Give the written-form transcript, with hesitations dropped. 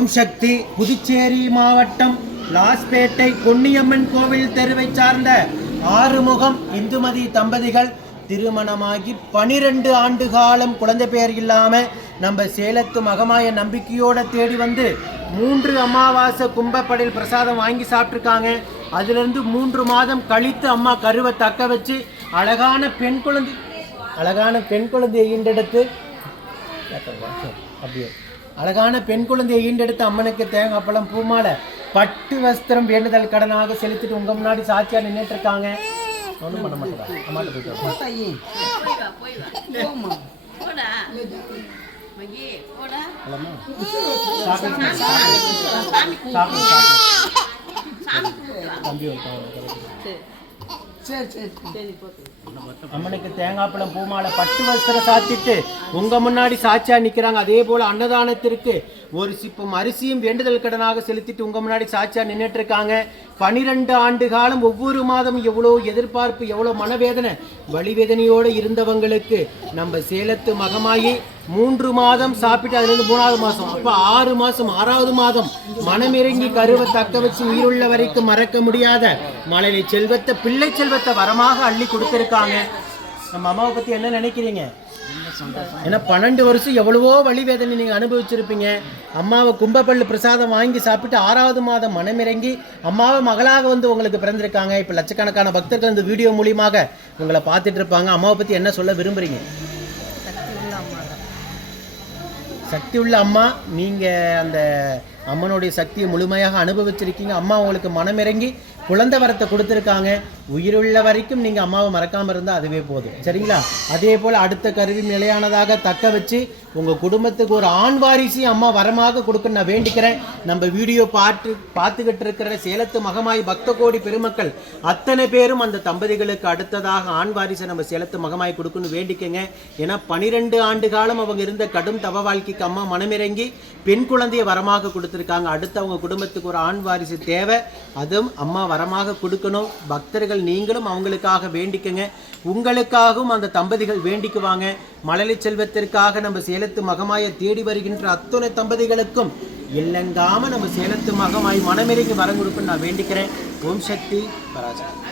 ஓம் சக்தி. புதுச்சேரி மாவட்டம் லாஸ்பேட்டை பொன்னியம்மன் கோவில் தெருவை சார்ந்த ஆறுமுகம் இந்துமதி தம்பதிகள் திருமணமாகி 12 ஆண்டு காலம் குழந்தை பேர் இல்லாமல் நம்ம சேலத்து மகமாய நம்பிக்கையோடு தேடி வந்து 3 அமாவாசை கும்பப்படையில் பிரசாதம் வாங்கி சாப்பிட்ருக்காங்க. அதிலிருந்து 3 மாதம் கழித்து அம்மா கருவை தக்க வச்சு அழகான பெண் குழந்தையை ஈண்டெடுத்து அப்படியே அழகான பெண் குழந்தையை ஈண்டெடுத்து அம்மனுக்கு தேங்காய் பழம் பூமாலை பட்டு வஸ்திரம் வேண்டுதல் கடனாக செலுத்திட்டு உங்க முன்னாடி சாட்சியா நின்றுட்டு இருக்காங்க. ஒன்றும் பண்ண மாட்டேன். அம்மாட்ட போயிட்டு அம்மனுக்கு தேங்காய் பழம் பூமாலை பட்டு வஸ்திரம் சாத்திட்டு உங்க முன்னாடி சாட்சியா நிக்கிறாங்க. அதே போல அன்னதானத்திற்கு ஒரு சிப்பம் அரிசியும் வேண்டுதல் கடனாக செலுத்திட்டு உங்க முன்னாடி சாட்சியா நின்றுட்டு இருக்காங்க. 12 ஆண்டு காலம் ஒவ்வொரு மாதம் எவ்வளோ எதிர்பார்ப்பு, எவ்வளோ மனவேதனை வலிவேதனையோடு இருந்தவங்களுக்கு நம்ம சேலத்து மகமாயி 3 மாதம் சாப்பிட்டு அதுலேருந்து 3வது மாதம் அப்போ 6 மாதம் 6வது மாதம் மனமிறங்கி கருவை தக்க வச்சு உயிருள்ள வரைக்கும் மறக்க முடியாத மழலை செல்வத்தை பிள்ளை செல்வத்தை வரமாக அள்ளி கொடுத்துருக்காங்க. நம்ம அம்மாவை பற்றி என்ன நினைக்கிறீங்க? ஏன்னா 12 வருஷம் எவ்வளவோ வலி வேதனை நீங்கள் அனுபவிச்சிருப்பீங்க. அம்மாவை கும்பப்பள்ளி பிரசாதம் வாங்கி சாப்பிட்டு 6வது மாதம் மனமிறங்கி அம்மாவை மகளாக வந்து உங்களுக்கு பிறந்திருக்காங்க. இப்போ லட்சக்கணக்கான பக்தர்கள் இந்த வீடியோ மூலியமாக உங்களை பார்த்துட்டு இருப்பாங்க. அம்மாவை பற்றி என்ன சொல்ல விரும்புகிறீங்க? சக்தி உள்ள அம்மா. நீங்கள் அந்த அம்மனுடைய சக்தியை முழுமையாக அனுபவிச்சிருக்கீங்க. அம்மா உங்களுக்கு மனமிறங்கி குழந்தை வரத்தை கொடுத்துருக்காங்க. உயிருள்ள வரைக்கும் நீங்கள் அம்மாவை மறக்காமல் இருந்தால் அதுவே போதும். சரிங்களா? அதே போல் அடுத்த கருவி நிலையானதாக தக்க வச்சு உங்கள் குடும்பத்துக்கு ஒரு ஆண் வாரிசு அம்மா வரமாக கொடுக்க நான் வேண்டிக்கிறேன். நம்ம வீடியோ பார்த்துக்கிட்டு இருக்கிற சேலத்து மகமாய் பக்த கோடி பெருமக்கள் அத்தனை பேரும் அந்த தம்பதிகளுக்கு அடுத்ததாக ஆண் வாரிசை நம்ம சேலத்து மகமாய் கொடுக்கணும்னு வேண்டிக்கங்க. ஏன்னா 12 ஆண்டு காலம் அவங்க இருந்த கடும் தவ வாழ்க்கைக்கு அம்மா மனமிறங்கி பெண் குழந்தையை வரமாக கொடுத்துருக்காங்க. அடுத்து அவங்க குடும்பத்துக்கு ஒரு ஆண் வாரிசு தேவை. அதுவும் அம்மா வரமாக கொடுக்கணும். பக்தர்கள் நீங்களும் அவங்களுக்காக வேண்டிக்கங்க. உங்களுக்காகவும் அந்த தம்பதிகள் வேண்டிக்குவாங்க. மழலை செல்வத்திற்காக நம்ம சேலத்து மகமாயை தேடி வருகின்ற அத்தனை தம்பதிகளுக்கும் இல்லங்காம நம்ம சேலத்து மகமாய் மனமிறங்கி வரம் கொடுக்குன்னு நான் வேண்டிக்கிறேன். ஓம் சக்தி பராசக்தி.